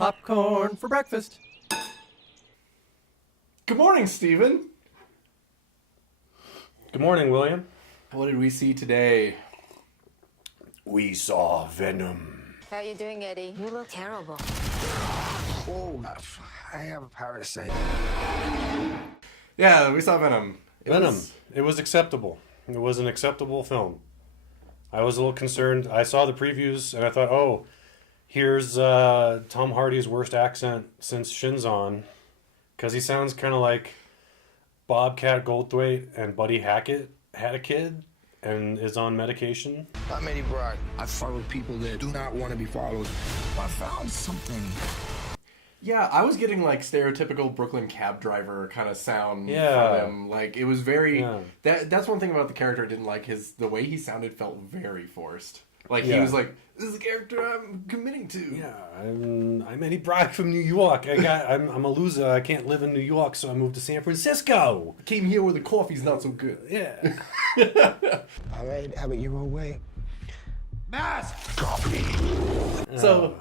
Popcorn for breakfast. Good morning, Stephen. Good morning, William. What did we see today? We saw Venom. How are you doing, Eddie? You look terrible. Oh, I have a parasite. Yeah, we saw Venom. It was acceptable. It was an acceptable film. I was a little concerned. I saw the previews and I thought, oh, here's Tom Hardy's worst accent since Shinzon. Because he sounds kind of like Bobcat Goldthwait and Buddy Hackett had a kid and is on medication. I'm Eddie Brock. I follow people that do not want to be followed. I found something. Yeah, I was getting like stereotypical Brooklyn cab driver kind of sound from him. Like it was very that's one thing about the character I didn't like. The way he sounded felt very forced. Like he was like, this is the character I'm committing to. Yeah, I'm Eddie Brock from New York. I'm a loser. I can't live in New York, so I moved to San Francisco. Came here where the coffee's not so good. Yeah. All right, have it your own way. Mask! Copy. So,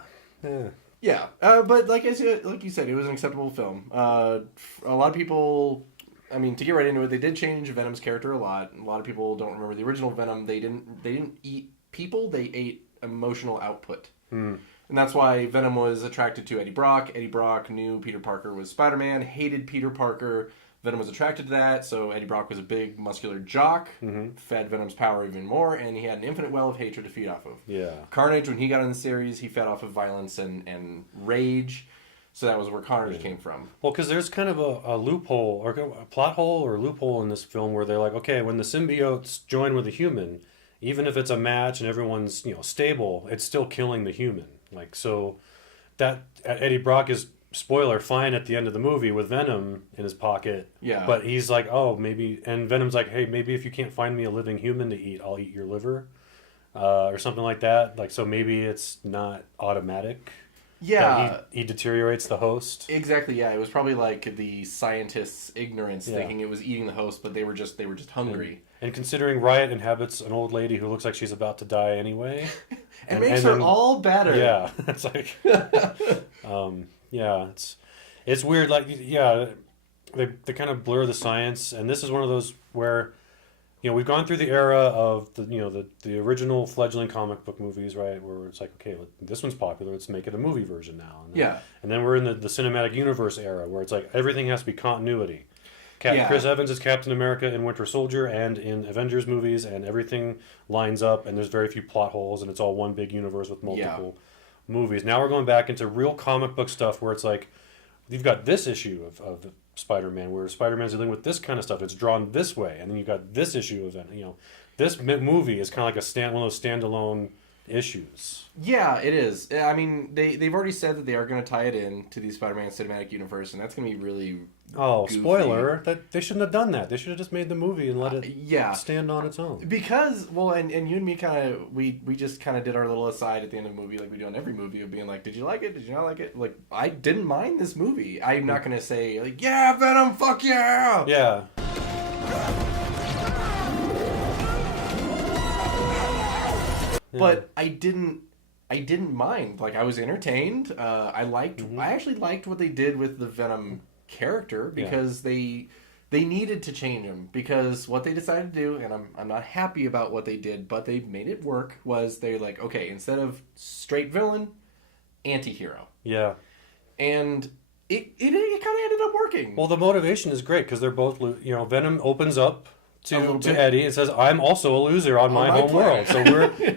yeah. But like you said, it was an acceptable film. A lot of people, I mean, to get right into it, they did change Venom's character a lot. A lot of people don't remember the original Venom. They didn't eat people, they ate emotional output. And that's why Venom was attracted to Eddie Brock. Eddie Brock knew Peter Parker was Spider-Man, hated Peter Parker. Venom was attracted to that, so Eddie Brock was a big, muscular jock, fed Venom's power even more, and he had an infinite well of hatred to feed off of. Yeah. Carnage, when he got in the series, he fed off of violence and rage, so that was where Carnage came from. Well, because there's kind of a loophole, or a plot hole or loophole in this film where they're like, okay, when the symbiotes join with a human, even if it's a match and everyone's stable, it's still killing the human. Like, so that Eddie Brock is, spoiler, fine at the end of the movie with Venom in his pocket. Yeah. But he's like, oh, maybe, and Venom's like, hey, maybe if you can't find me a living human to eat, I'll eat your liver, or something like that. Like, so maybe it's not automatic. Yeah. He deteriorates the host. Exactly, yeah. It was probably like the scientists' ignorance thinking it was eating the host, but they were just hungry. And considering Riot inhabits an old lady who looks like she's about to die anyway. and makes her all better. Yeah. It's like it's weird, like they kind of blur the science, and this is one of those where we've gone through the era of the original fledgling comic book movies, right, where it's like, okay, this one's popular, let's make it a movie version now. And then we're in the cinematic universe era where it's like everything has to be continuity. Chris Evans is Captain America in Winter Soldier and in Avengers movies, and everything lines up, and there's very few plot holes, and it's all one big universe with multiple movies. Now we're going back into real comic book stuff where it's like, you've got this issue of Spider-Man where Spider-Man's dealing with this kind of stuff. It's drawn this way, and then you've got this issue of this movie is kind of like one of those standalone issues. Yeah, it is. I mean, they've already said that they are going to tie it in to the Spider-Man cinematic universe, and that's going to be really goofy. Spoiler! That they shouldn't have done that. They should have just made the movie and let it stand on its own. Because, well, and you and me kind of, we just kind of did our little aside at the end of the movie, like we do on every movie, of being like, did you like it? Did you not like it? Like, I didn't mind this movie. I'm not going to say, like, yeah, Venom, fuck yeah! Yeah. But I didn't mind. Like, I was entertained. I actually liked what they did with the Venom character, because they needed to change him, because what they decided to do, and I'm not happy about what they did, but they made it work, was they're like, okay, instead of straight villain, anti-hero. Yeah. And it kind of ended up working. Well, the motivation is great because they're both, Venom opens up to Eddie and says, "I'm also a loser on my home world." So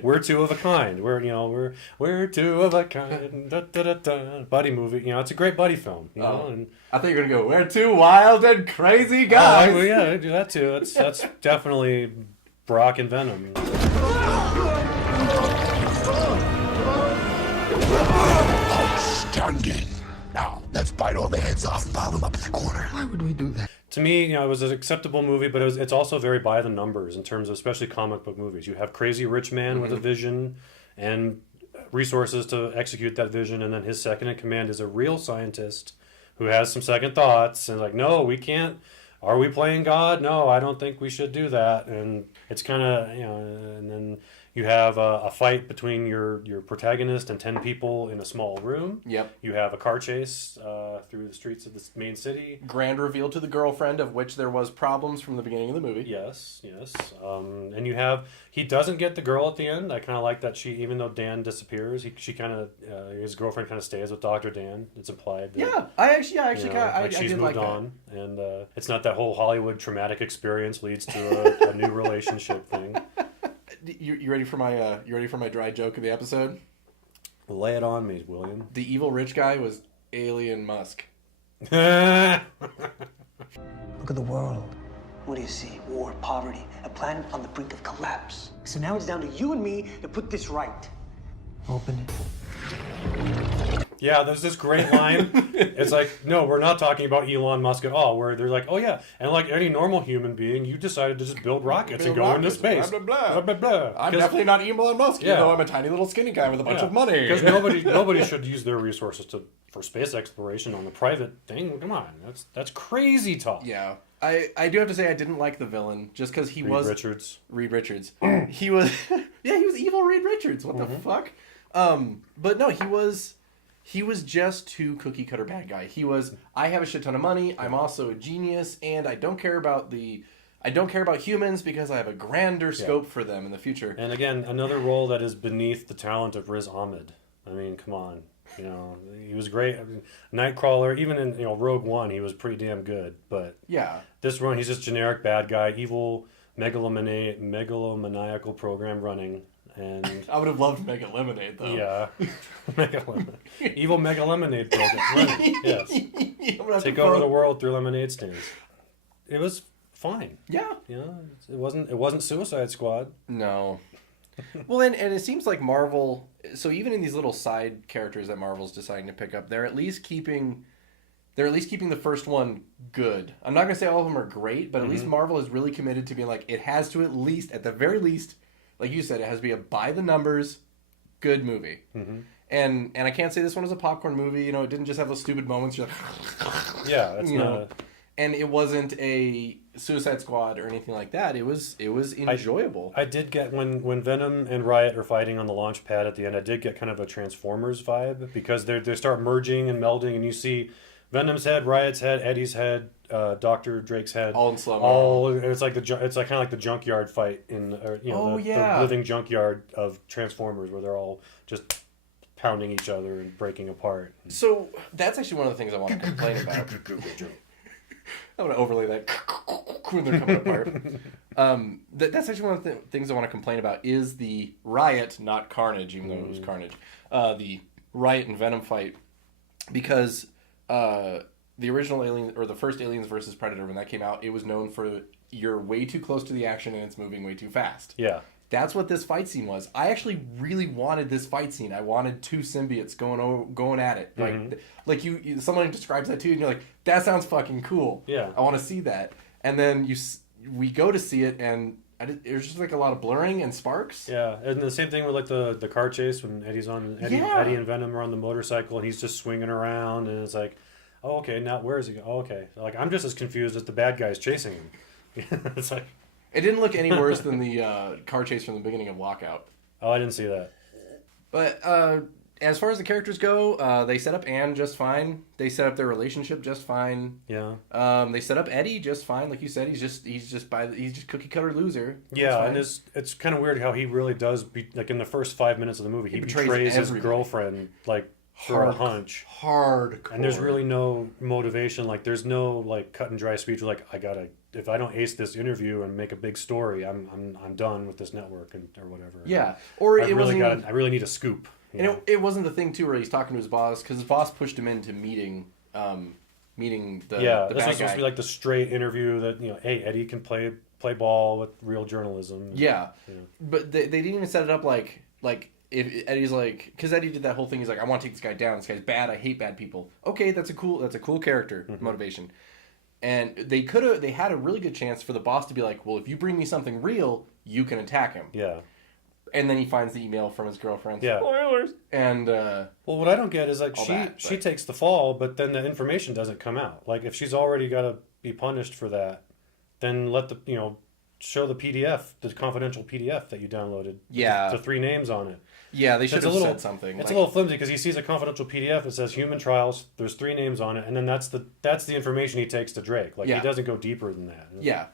we're two of a kind. We're two of a kind. Da, da, da, da. Buddy movie. It's a great buddy film. And I thought you were gonna go, "We're two wild and crazy guys." I do that too. That's definitely Brock and Venom. Outstanding. Now let's bite all the heads off and pile them up in the corner. Why would we do that? To me, it was an acceptable movie, but it's also very by the numbers in terms of especially comic book movies. You have crazy rich man with a vision and resources to execute that vision, and then his second in command is a real scientist who has some second thoughts and like, no, we can't. Are we playing God? No, I don't think we should do that. And it's kind of, and then You have a fight between your protagonist and 10 people in a small room. Yep. You have a car chase through the streets of the main city. Grand reveal to the girlfriend, of which there was problems from the beginning of the movie. Yes. And he doesn't get the girl at the end. I kind of like that even though Dan disappears, his girlfriend kind of stays with Dr. Dan. It's implied. That, yeah, I actually she's did moved like on, that. And it's not that whole Hollywood traumatic experience leads to a new relationship thing. You ready for my dry joke of the episode? Lay it on me, William. The evil rich guy was Alien Musk. Look at the world. What do you see? War, poverty, a planet on the brink of collapse. So now it's down to you and me to put this right. Open it. Yeah, there's this great line. It's like, no, we're not talking about Elon Musk at all. Where they're like, oh yeah, and like any normal human being, you decided to just build rockets and go into space. Blah, blah, blah. Blah, blah, blah. I'm definitely not Elon Musk, even though I'm a tiny little skinny guy with a bunch of money. Because nobody should use their resources for space exploration on the private thing. Come on, that's crazy talk. Yeah. I do have to say I didn't like the villain just because he was Reed Richards. He was he was evil Reed Richards. What the fuck? But no, he was just too cookie cutter bad guy. He was, I have a shit ton of money, I'm also a genius, and I don't care about humans because I have a grander scope for them in the future. And again, another role that is beneath the talent of Riz Ahmed. I mean, come on. He was great. I mean, Nightcrawler, even in Rogue One, he was pretty damn good. But this run, he's just generic bad guy, evil megalomaniacal program running. And I would have loved Mega Lemonade though. Yeah, evil Mega Lemonade program running. Yes, take over the world through lemonade stands. It was fine. Yeah, it wasn't Suicide Squad. No. Well, and it seems like Marvel. So even in these little side characters that Marvel's deciding to pick up, they're at least keeping the first one good. I'm not gonna say all of them are great, but at least Marvel is really committed to being like, it has to at the very least, like you said, it has to be a by the numbers good movie. And I can't say this one was a popcorn movie. It didn't just have those stupid moments. You're like, yeah, it's not. And it wasn't a Suicide Squad or anything like that. It was enjoyable. I did get when Venom and Riot are fighting on the launch pad at the end. I did get kind of a Transformers vibe because they start merging and melding, and you see Venom's head, Riot's head, Eddie's head, Dr. Drake's head, all in slow-mo. It's like kind of like the junkyard fight in the living junkyard of Transformers, where they're all just pounding each other and breaking apart. So that's actually one of the things I want to complain about. I'm going to overlay that when they're coming apart. That's actually one of the things I want to complain about is the Riot, not Carnage, even though it was Carnage. The Riot and Venom fight, because the original Alien, or the first Aliens versus Predator, when that came out, it was known for you're way too close to the action and it's moving way too fast. Yeah. That's what this fight scene was. I actually really wanted this fight scene. I wanted two symbiotes going at it. Like you someone describes that to you, and you're like, that sounds fucking cool. Yeah. I want to see that. And then we go to see it, and it was just like a lot of blurring and sparks. Yeah, and the same thing with like the car chase when Eddie and Venom are on the motorcycle, and he's just swinging around, and it's like, oh, okay, now where is he? Oh, okay, like I'm just as confused as the bad guys chasing him. It's like. It didn't look any worse than the car chase from the beginning of Lockout. Oh, I didn't see that. But as far as the characters go, they set up Anne just fine. They set up their relationship just fine. Yeah. They set up Eddie just fine, like you said. He's just cookie cutter loser. Yeah, and it's kind of weird how he really does like in the first 5 minutes of the movie, he betrays his girlfriend like for a hunch. Hardcore. And there's really no motivation. Like there's no like cut and dry speech. Like if I don't ace this interview and make a big story, I'm done with this network or whatever. Yeah, or I really need a scoop. And it wasn't the thing too where he's talking to his boss, because his boss pushed him into meeting the this was supposed to be like the straight interview that hey, Eddie can play ball with real journalism. Yeah. But they didn't even set it up like if Eddie's like, because Eddie did that whole thing. He's like, I want to take this guy down. This guy's bad. I hate bad people. Okay, that's a cool character motivation. And they had a really good chance for the boss to be like, well, if you bring me something real, you can attack him. Yeah. And then he finds the email from his girlfriend. Yeah. Spoilers. And well, what I don't get is like she takes the fall, but then the information doesn't come out. Like if she's already got to be punished for that, then let the show the PDF, the confidential PDF that you downloaded. Yeah. The 3 names on it. Yeah, they should It's have a little- said something. It's like- a little flimsy because he sees a confidential PDF that says human trials. There's 3 names on it, and then that's the information he takes to Drake. Like Yeah. he doesn't go deeper than that. Yeah.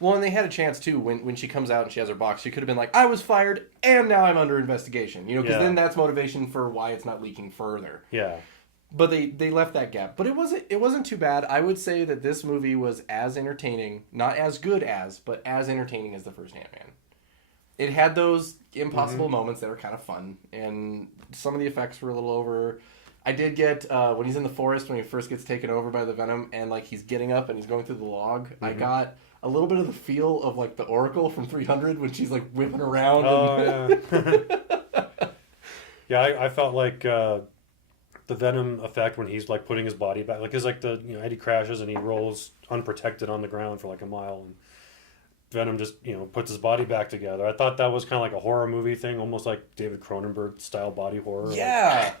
Well, and they had a chance too when she comes out and she has her box. She could have been like, "I was fired, and now I'm under investigation." You know, because Yeah. then that's motivation for why it's not leaking further. Yeah. But they left that gap. But it wasn't too bad. I would say that this movie was as entertaining, not as good as, but as entertaining as the first Ant-Man. It had those impossible moments that were kind of fun, and some of the effects were a little over. I did get when he's in the forest when he first gets taken over by the Venom, and like he's getting up and he's going through the log. I got a little bit of the feel of like the Oracle from 300 when she's like whipping around. Oh yeah. Yeah, I felt like the Venom effect when he's like putting his body back, like, cause like Eddie crashes and he rolls unprotected on the ground for like a mile, and Venom just puts his body back together. I thought that was kind of like a horror movie thing, almost like David Cronenberg style body horror. Yeah.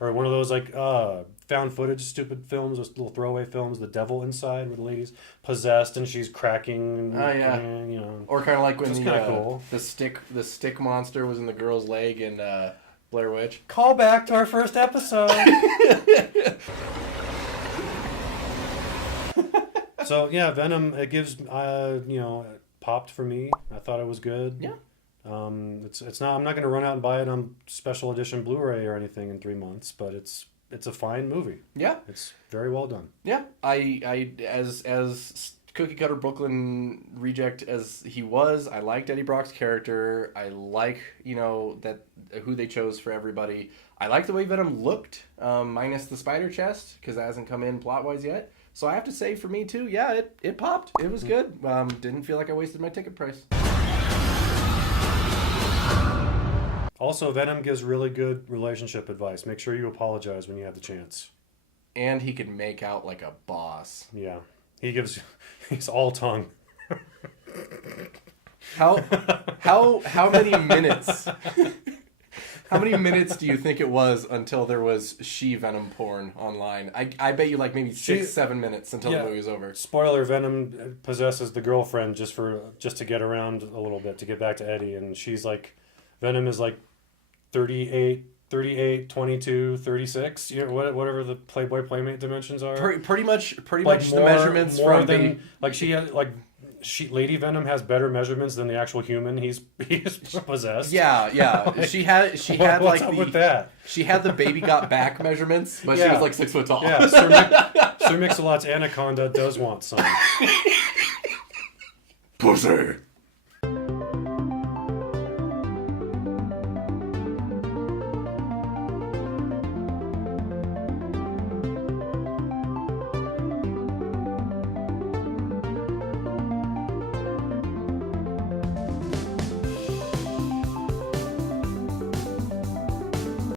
Or one of those like found footage stupid films, those little throwaway films, The Devil Inside, where the lady's possessed and she's cracking. Oh yeah. And, Or kind of like when Just kinda cool. the stick monster was in the girl's leg in Blair Witch. Call back to our first episode. So yeah, Venom. It gives popped for me. I thought it was good. Yeah. It's not. I'm not going to run out and buy it on special edition Blu-ray or anything in 3 months, but it's a fine movie. Yeah. It's very well done. Yeah. I as cookie cutter Brooklyn reject as he was, I liked Eddie Brock's character. I like that who they chose for everybody. I like the way Venom looked, minus the spider chest because that hasn't come in plot wise yet. So I have to say, for me too, yeah, it popped. It was good. Didn't feel like I wasted my ticket price. Also, Venom gives really good relationship advice. Make sure you apologize when you have the chance. And he can make out like a boss. Yeah, he's all tongue. How many minutes? How many minutes do you think it was until there was Venom porn online? I bet you like maybe 6-7 minutes until the movie was over. Spoiler: Venom possesses the girlfriend just to get around a little bit to get back to Eddie, and she's like, Venom is like 38, 22, 36. Whatever the Playboy Playmate dimensions are. Pretty much Like the measurements more from than like she had like. Lady Venom has better measurements than the actual human he's possessed. Yeah. She had What's like up with that? She had the baby got back measurements, but she was like 6 foot tall. Yeah, Sir Mix-a-Lot's anaconda does want some. Pussy.